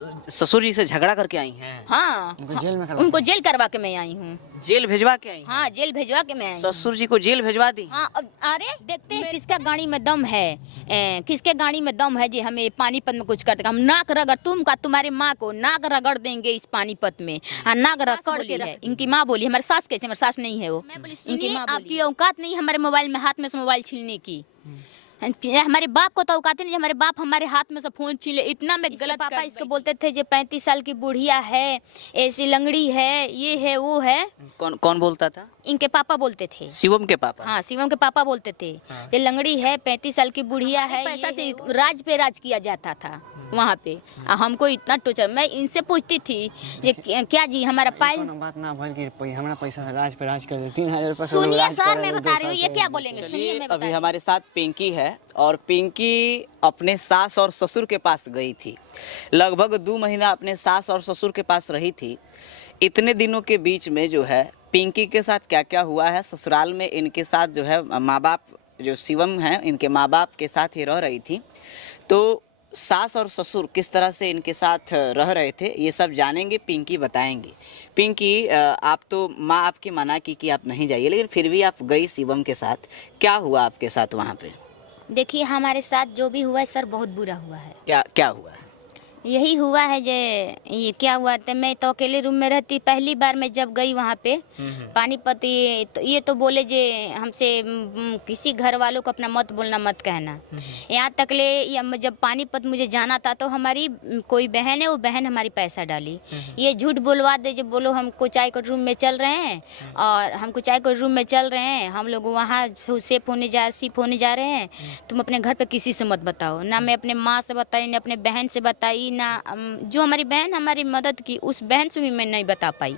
ससुर जी से झगड़ा करके आई हैं? हाँ, उनको जेल करवा के मैं आई हूँ। जेल भिजवा के आई हैं? हाँ, जेल भेजवा के मैं आई हूँ। ससुर जी को जेल भिजवा दी? हाँ, अब अरे देखते हैं किसका गाड़ी में दम है, किसके गाड़ी में दम है जी हमें पानीपत में कुछ करते। हम नाक रगड़ तुम्हारी माँ को नाक रगड़ देंगे इस पानीपत में। हाँ, नाक रगड़ के है। इनकी माँ बोली, हमारे सास कैसे, हमारे सास नहीं है वो। इनकी माँ आपकी औकात नहीं हमारे मोबाइल में हाथ में से मोबाइल छीनने की। हमारे बाप को तो औकात नहीं, हमारे बाप हमारे हाथ में से फोन छीन ले। इतना मैं गलत पापा इसको बोलते थे जो 35 साल की बुढ़िया है, ऐसी लंगड़ी है, ये है वो है। कौन कौन बोलता था? इनके पापा बोलते थे। शिवम के पापा? हाँ, शिवम के पापा बोलते थे। हाँ। ये लंगड़ी है, 35 साल की बुढ़िया है, पैसा से राज पे राज किया जाता था वहाँ पे। हमको इतना टोचर, मैं इनसे पूछती थी ये क्या जी हमारा पाई बात ना भर के हमारा पैसा राज पे राज कर दे। 3000 रुपए सुनिए सर, मैं बता रही हूँ ये क्या बोलेंगे, सुनिए मैं अभी हमारे साथ पिंकी है और पिंकी अपने सास और ससुर के पास गई थी। लगभग 2 महीना अपने सास और ससुर के पास रही थी। इतने दिनों के बीच में जो है पिंकी के साथ क्या क्या हुआ है, ससुराल में इनके साथ जो है माँ बाप जो शिवम हैं इनके माँ बाप के साथ ही रह रही थी, तो सास और ससुर किस तरह से इनके साथ रह रहे थे ये सब जानेंगे, पिंकी बताएंगी। पिंकी, आप तो माँ आपकी मना की कि आप नहीं जाइए, लेकिन फिर भी आप गई शिवम के साथ। क्या हुआ आपके साथ वहाँ पे? देखिए हमारे साथ जो भी हुआ है सर बहुत बुरा हुआ है। क्या क्या हुआ है? यही हुआ है जे ये क्या हुआ था, मैं तो अकेले रूम में रहती। पहली बार मैं जब गई वहाँ पे पानीपत, ये तो बोले जे हमसे किसी घर वालों को अपना मत बोलना, मत कहना। यहाँ तक ले जब पानीपत मुझे जाना था तो हमारी कोई बहन है, वो बहन हमारी पैसा डाली। ये झूठ बोलवा दे जब बोलो हमको चाय को रूम में चल रहे हैं और हमको चाय को रूम में चल रहे हैं, हम लोग वहाँ शिफ्ट होने जा रहे हैं, तुम अपने घर पे किसी से मत बताओ। ना मैं अपने माँ से बताई, ना अपने बहन से बताई, ना जो हमारी बहन हमारी मदद की उस बहन से भी मैं नहीं बता पाई।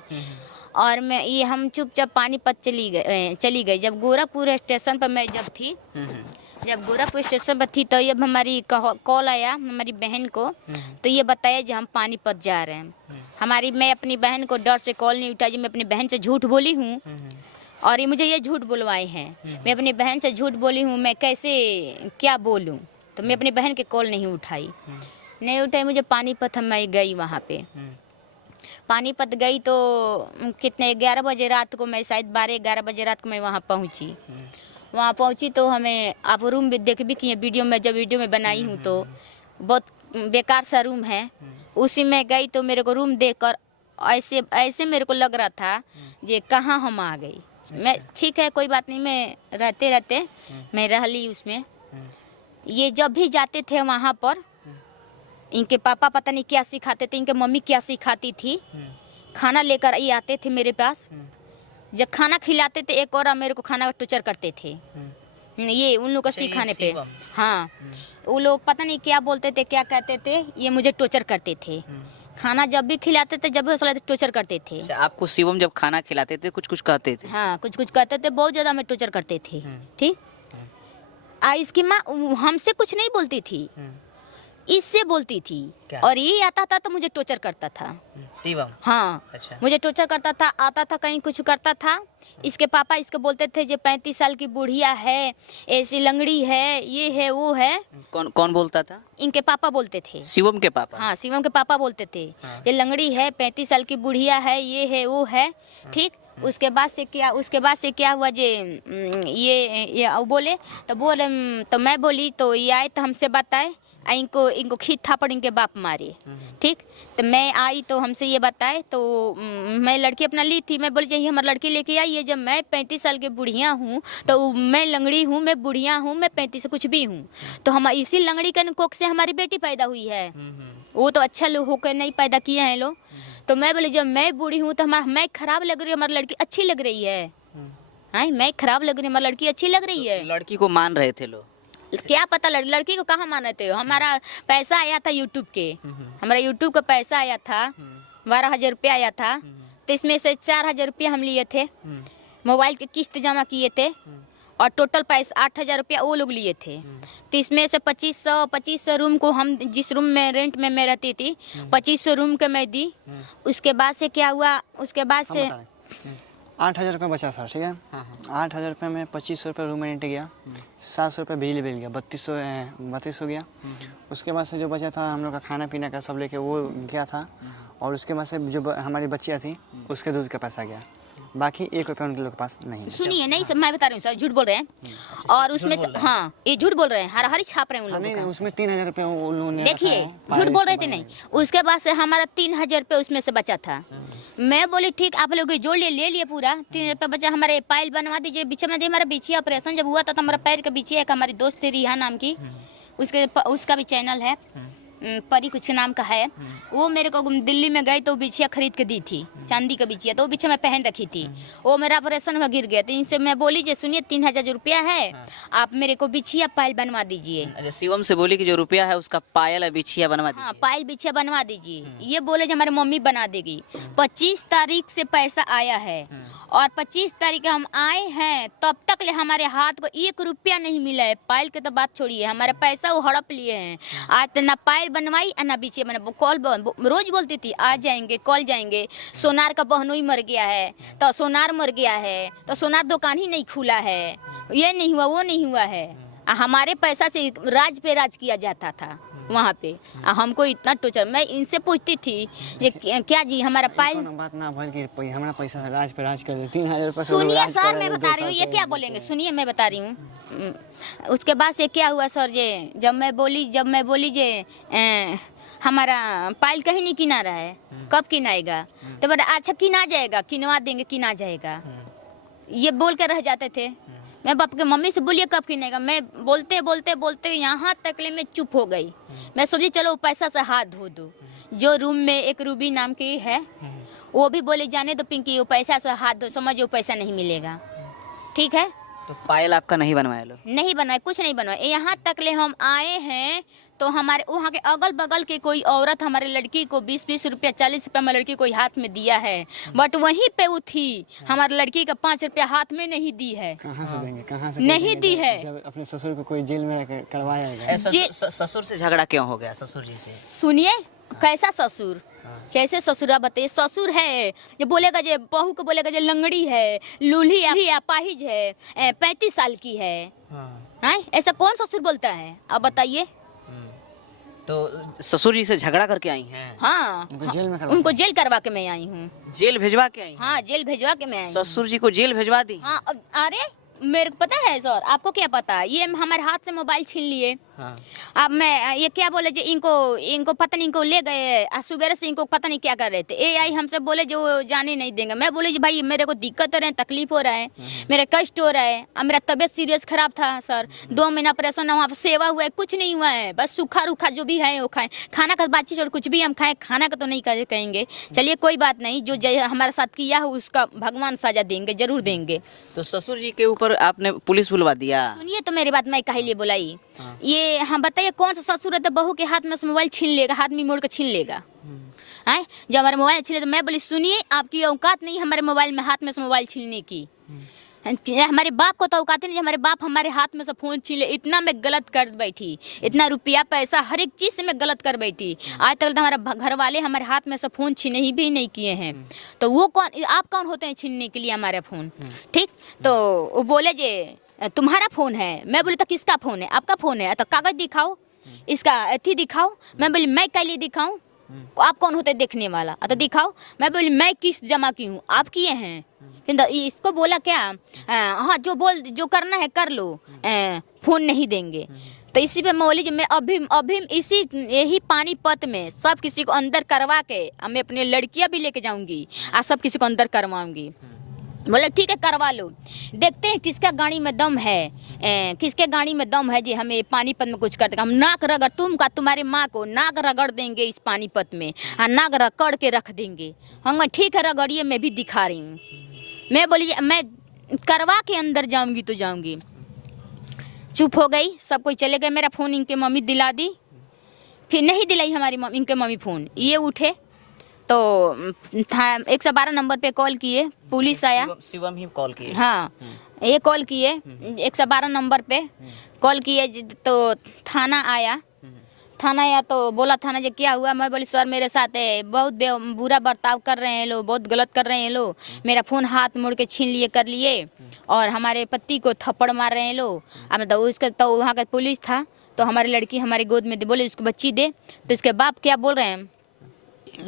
और मैं ये हम चुपचाप पानीपत चली गई। जब गोरखपुर स्टेशन पर मैं जब गोरखपुर स्टेशन पर थी तो जब हमारी कॉल आया हमारी बहन को, तो ये बताया कि हम पानीपत जा रहे हैं। मैं अपनी बहन को डर से कॉल नहीं उठाई, मैं अपनी बहन से झूठ बोली हूँ और ये मुझे ये झूठ बुलवाए हैं। मैं अपनी बहन से झूठ बोली हूँ, मैं कैसे क्या बोलूँ, तो मैं अपनी बहन के कॉल नहीं उठाई। मुझे पानीपत मैं गई वहाँ पे। पानीपत गई तो कितने 11 बजे रात को, मैं शायद 12-11 बजे रात को मैं वहाँ पहुँची। तो हमें आप रूम भी देख भी किए वीडियो में बनाई हूँ, तो बहुत बेकार सा रूम है। उसी में गई तो मेरे को रूम देखकर ऐसे मेरे को लग रहा था जे कहाँ हम आ गई। मैं ठीक है कोई बात नहीं, मैं रहते मैं रह ली उसमें। ये जब भी जाते थे वहाँ पर इनके पापा पता नहीं क्या सिखाते थे, इनके मम्मी क्या सिखाती थी, खाना लेकर ये आते थे मेरे पास। जब खाना खिलाते थे एक और मेरे को खाना का टॉर्चर करते थे ये उन लोगों को सिखाने पे। हाँ, वो लोग पता नहीं क्या बोलते थे, क्या कहते थे, ये मुझे टॉर्चर करते थे। खाना जब भी खिलाते थे, जब भी टॉर्चर करते थे। आपको शिवम जब खाना खिलाते थे कुछ कहते थे? हाँ, कुछ कहते थे, बहुत ज़्यादा हमें टॉर्चर करते थे। ठीक, इसकी माँ हमसे कुछ नहीं बोलती थी, इससे बोलती थी। और ये आता था तो मुझे टॉर्चर करता था शिवम। हाँ, अच्छा। मुझे टॉर्चर करता था, आता था कहीं कुछ करता था। इसके पापा इसको बोलते थे जो 35 साल की बुढ़िया है, ऐसी लंगड़ी है, ये है वो है। कौन बोलता था? इनके पापा बोलते थे। शिवम के पापा? हाँ, शिवम के पापा बोलते थे। हाँ। ये लंगड़ी है, 35 साल की बुढ़िया है, ये है वो है। ठीक, उसके बाद से क्या हुआ जे ये बोले तो मैं बोली तो ये आए तो हमसे बताए, इनको खींच थापड़ इनके बाप मारे। ठीक, तो मैं आई तो हमसे ये बताए, तो मैं लड़की अपना ली थी। मैं बोली चाहिए हमारी लड़की लेके आई है, जब मैं 35 साल की बुढ़िया हूँ तो मैं लंगड़ी हूँ, मैं बुढ़िया हूँ, मैं 35 से कुछ भी हूँ, तो हम इसी लंगड़ी के कोख से हमारी बेटी पैदा हुई है। वो तो अच्छा लोग होकर नहीं पैदा किए हैं लोग। तो मैं बोली जब मैं बूढ़ी हूँ तो मैं खराब लग रही है, हमारी लड़की अच्छी लग रही है। मैं खराब लग रही है, हमारी लड़की अच्छी लग रही है। लड़की को मान रहे थे लोग? क्या पता लड़की को कहाँ मानते हो। हमारा पैसा आया था यूट्यूब के, हमारा यूट्यूब का पैसा आया था 12,000 रुपया आया था। तो इसमें से 4,000 रुपया हम लिए थे, मोबाइल की किस्त जमा किए थे, और टोटल पैसा 8,000 रुपया वो लोग लिए थे। तो इसमें से 2500 रूम को हम जिस रूम में रेंट में मैं रहती थी 2500 रूम के मैं दी। उसके बाद से क्या हुआ, उसके बाद से 8,000 रुपये बचा था। ठीक है, 8,000 रुपये में 2500 रुपये रूम रेंट गया, 700 रुपये बिजली बिल गया, 3200 हो गया। उसके बाद से जो बचा था हम लोग का खाना पीना का सब लेके वो गया था। और उसके बाद से जो हमारी बच्चियाँ थी उसके दूध का पैसा गया, बाकी 1 रुपया उनके लोग के पास नहीं है। सुनिए, नहीं सब मैं बता रही हूँ सर, झूठ बोल रहे हैं। और उसमें से हाँ ये झूठ बोल रहे हैं, हर छाप रहे हैं उन हाँ, लोगों नहीं का। उसमें 3000 रुपये उन्होंने देखिए झूठ बोल रहे थे नहीं। उसके बाद से हमारा 3000 रुपये उसमें से बचा था। मैं बोली ठीक आप लोग जोड़ ले लिए पूरा 3000 रुपये बचा। हमारे पायल बनवा दीजिए। बीच में हमारा बिछिया ऑपरेशन जब हुआ था तो हमारा पैर का बिछिया एक हमारी दोस्त थी रिहा नाम की, उसका भी चैनल है, परी कुछ नाम का है। वो मेरे को दिल्ली में गई तो बिछिया खरीद के दी थी, चांदी का बिछिया, तो वो बिछिया मैं पहन रखी थी। वो मेरा ऑपरेशन हुआ गिर गया, तो इनसे मैं बोली जे सुनिए 3000 रुपया है, आप मेरे को बिछिया पायल बनवा दीजिए। अच्छा, शिवम से बोली कि जो रुपया है उसका पायल या बिछिया बनवा हाँ दीजिए। पायल बिछिया बनवा दीजिए। ये बोले जो हमारी मम्मी बना देगी। 25 तारीख से पैसा आया है और 25 तारीख हम आए हैं तब तक ले हमारे हाथ को 1 रुपया नहीं मिला है। पायल के तो बात छोड़िए, हमारे पैसा वो हड़प लिए हैं। आज तो ना पायल बनवाई ना बिछिया बना। कॉल रोज बोलती थी आ जाएंगे कॉल जाएंगे। सोनार का बहनोई मर गया है तो सोनार मर गया है तो सोनार दुकान ही नहीं खुला है, ये नहीं हुआ वो नहीं हुआ है। हमारे पैसा से राज पे राज किया जाता था वहाँ पे। हमको इतना टोचर, मैं इनसे पूछती थी ये क्या जी हमारा पायल। बात ना भल के हमारा पैसा राज पे राज कर दे। 3000 रुपये से सुनिए राज सर कर मैं रहे बता रही हूँ, ये क्या बोलेंगे, सुनिए मैं बता रही हूँ। उसके बाद से क्या हुआ सर जे जब मैं बोली जे हमारा पायल कहीं नहीं किना रहा है, कब किनाएगा? तो बोला अच्छा किना जाएगा, किनवा देंगे, किना जाएगा, ये बोल कर रह जाते थे। मैं बाप के मम्मी से बोलिए कब किनेगा। मैं बोलते बोलते बोलते यहाँ तक ले मैं चुप हो गई। मैं सोची चलो पैसा से हाथ धो दो। जो रूम में एक रूबी नाम की है वो भी बोले जाने दो पिंकी, वो पैसा से हाथ दो, समझो पैसा नहीं मिलेगा। ठीक है, तो पायल आपका नहीं बनवाया लो? नहीं बनवाए, कुछ नहीं बनवाए। यहाँ तक ले हम आए हैं तो हमारे वहाँ के अगल बगल के कोई औरत हमारे लड़की को 20-20 रुपया 40 रुपया हमारे लड़की को हाथ में दिया है, बट वहीं पे वो थी, हमारी लड़की का 5 रुपया हाथ में नहीं दी है। कहाँ से देंगे, कहाँ से नहीं दी है। जब अपने ससुर को कोई जेल में करवाया गया। ससुर से झगड़ा क्यों हो गया? ससुर जी से सुनिए कैसा ससुर, कैसे ससुरा बताइए। ससुर है ये बोलेगा जे बहू को बोलेगा जे लंगड़ी है, लूल्ही है, अपाहिज है, 35 साल की है। हाँ ऐसा कौन ससुर बोलता है आप बताइए? तो ससुर जी से झगड़ा करके आई हैं? हाँ उनको जेल करवा के मैं आई हूँ। जेल भेजवा के आई? हाँ जेल भेजवा के मैं आई। ससुर जी को जेल भेजवा दी? हाँ अरे मेरे को पता है सर, आपको क्या पता, ये हमारे हाथ से मोबाइल छीन लिए। हाँ। अब मैं ये क्या बोले जो इनको पता नहीं, इनको ले गए सुबह से, इनको पता नहीं क्या कर रहे थे। एआई हमसे बोले जो जाने नहीं देंगे। मैं बोले जी भाई मेरे को दिक्कत हो रहा है, तकलीफ हो रहा है, मेरा कष्ट हो रहा है, अब मेरा तबीयत सीरियस खराब था सर, 2 महीना ऑपरेशन वहाँ सेवा हुआ है, कुछ नहीं हुआ है, बस सूखा रूखा जो भी है वो खाएं। खाना का बातचीत और कुछ भी हम खाएं, खाना का तो नहीं कहेंगे। चलिए कोई बात नहीं, जो हमारे साथ किया हो उसका भगवान सजा देंगे, जरूर देंगे। तो ससुर जी के ऊपर आपने पुलिस बुलवा दिया? सुनिए तो मेरी बात मैं कहीं लिए बुलाई। ये हम बताइए कौन सा ससुर है तो बहू के हाथ में से मोबाइल छीन लेगा, हाथ में मोड़ के छीन लेगा? हैं जब हमारे मोबाइल छीने तो मैं बोली सुनिए आपकी औकात नहीं हमारे मोबाइल में हाथ में से मोबाइल छीनने की। हमारे बाप को तो औकात नहीं, हमारे बाप हमारे हाथ में से फोन छीन ले। इतना मैं गलत कर बैठी, इतना रुपया पैसा हर एक चीज़ से मैं गलत कर बैठी। आज तक तो हमारा घर वाले हमारे हाथ में से फोन छीने ही भी नहीं किए हैं। तो वो कौन, आप कौन होते हैं छीनने के लिए हमारा फोन? ठीक, तो वो बोले जे तुम्हारा फोन है। मैं बोली तो किसका फोन है? आपका फोन है तो कागज दिखाओ, इसका अथी दिखाओ। मैं बोली मैं क्या लिए दिखाऊं, आप कौन होते देखने वाला? तो दिखाओ। मैं बोली मैं किस जमा की हूँ, आप किए हैं? इसको बोला क्या हाँ जो करना है कर लो, फोन नहीं देंगे। तो इसी पे मैं बोली मैं अभी इसी यही पानीपत में सब किसी को अंदर करवा के मैं अपनी लड़कियां भी लेके जाऊंगी और सब किसी को अंदर करवाऊंगी। बोले ठीक है करवा लो, देखते हैं किसका गाड़ी में दम है, किसके गाड़ी में दम है जी हमें पानीपत में कुछ करते। हम नाक रगड़ तुम्हारे माँ को नाक रगड़ देंगे इस पानीपत में, और नाक रगड़ के रख देंगे। हम ठीक है रगड़िए, मैं भी दिखा रही हूँ। मैं बोली मैं करवा के अंदर जाऊंगी तो जाऊंगी। चुप हो गई, सब कोई चले गए। मेरा फ़ोन इनके मम्मी दिला दी, फिर नहीं दिलाई इनके मम्मी फ़ोन। ये उठे तो 112 नंबर पे कॉल किए, पुलिस आया। शिवम ही कॉल किए? हाँ, ये कॉल किए 112 नंबर पे कॉल किए तो थाना आया। तो बोला थाना जो क्या हुआ? मैं बोली सर मेरे साथ बहुत बुरा बर्ताव कर रहे हैं लोग, बहुत गलत कर रहे हैं लोग, मेरा फ़ोन हाथ मोड़ के छीन लिए कर लिए और हमारे पति को थप्पड़ मार रहे हैं लोग। अब तो उसका तो वहाँ का पुलिस था तो हमारी लड़की हमारी गोद में दे, बोले उसको बच्ची दे। तो इसके बाप क्या बोल रहे हैं,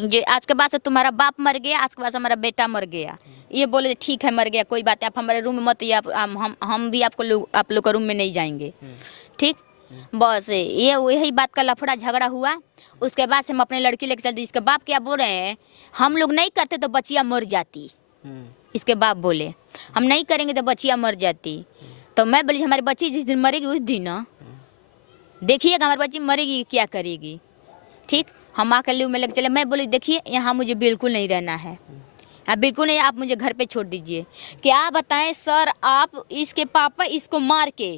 ये आज के बाद से तुम्हारा बाप मर गया, आज के बाद से हमारा बेटा मर गया। ये बोले ठीक है मर गया कोई बात है, आप हमारे रूम में मत, या हम भी आप लोग का रूम में नहीं जाएंगे। ठीक, बस ये यही बात का लफड़ा झगड़ा हुआ। उसके बाद से हम अपने लड़की लेके चल दी। इसके बाप क्या बोल रहे हैं, हम लोग नहीं करते तो बच्चियाँ मर जाती। इसके बाप बोले हम नहीं करेंगे तो बच्चियाँ मर जाती। तो मैं बोली हमारी बच्ची जिस दिन मरेगी उस दिन ना देखिएगा हमारी बच्ची मरेगी क्या करेगी। ठीक, हम आकर लू में लेके चले। मैं बोली देखिए यहाँ मुझे बिल्कुल नहीं रहना है, आप बिल्कुल नहीं, आप मुझे घर पे छोड़ दीजिए। क्या बताएं सर, आप इसके पापा इसको मार के,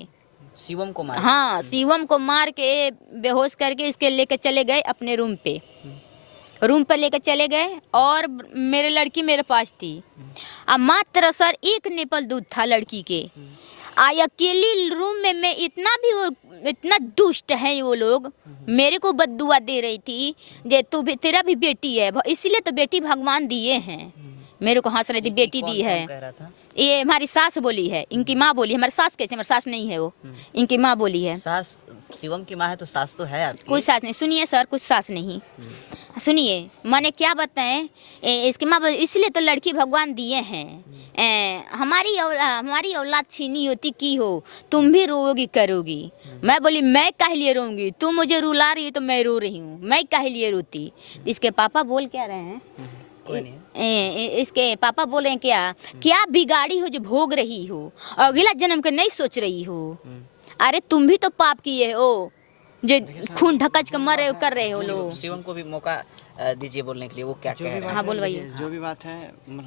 शिवम को मार, हाँ शिवम को मार के बेहोश करके इसके लेके चले गए अपने रूम पे, रूम पर लेकर चले गए। और मेरे लड़की मेरे पास थी। अब मात्र सर 1 निपल दूध था लड़की के। अकेली रूम में मैं इतना दुष्ट है वो लोग, मेरे को बद्दुआ दे रही थी जे तू भी, तेरा भी बेटी है, इसीलिए तो बेटी भगवान दिए हैं। मेरे को हंस रही थी बेटी दी है। कह रहा था? ये हमारी सास बोली है, इनकी माँ बोली। हमारी सास कैसे, हमारी सास नहीं है वो, इनकी माँ बोली है। सास शिवम की माँ है तो सास तो है आपकी। कुछ सास नहीं, सुनिए सर, कुछ सास नहीं, सुनिए मैंने क्या बताएं, इसकी माँ इसलिए तो लड़की भगवान दिए हैं। हमारी औलाद छीनी होती की हो, तुम भी रोओगी करोगी। मैं बोली मैं काहे लिए रोऊंगी, तुम मुझे रुला रही हो तो मैं रो रही हूँ, मैं काहे लिए रोती। इसके पापा बोल क्या रहे हैं, इसके पापा बोल रहे हैं क्या बिगाड़ी हो जो भोग रही हो, अगला जन्म का नहीं सोच रही हो। अरे तुम भी तो पाप किए हो जो खून ढकच के मरे कर रहे हो लोग। शिवम को भी मौका दीजिए बोलने के लिए, वो क्या कह रहे हैं? हाँ बोल भैया। जो भी बात है मतलब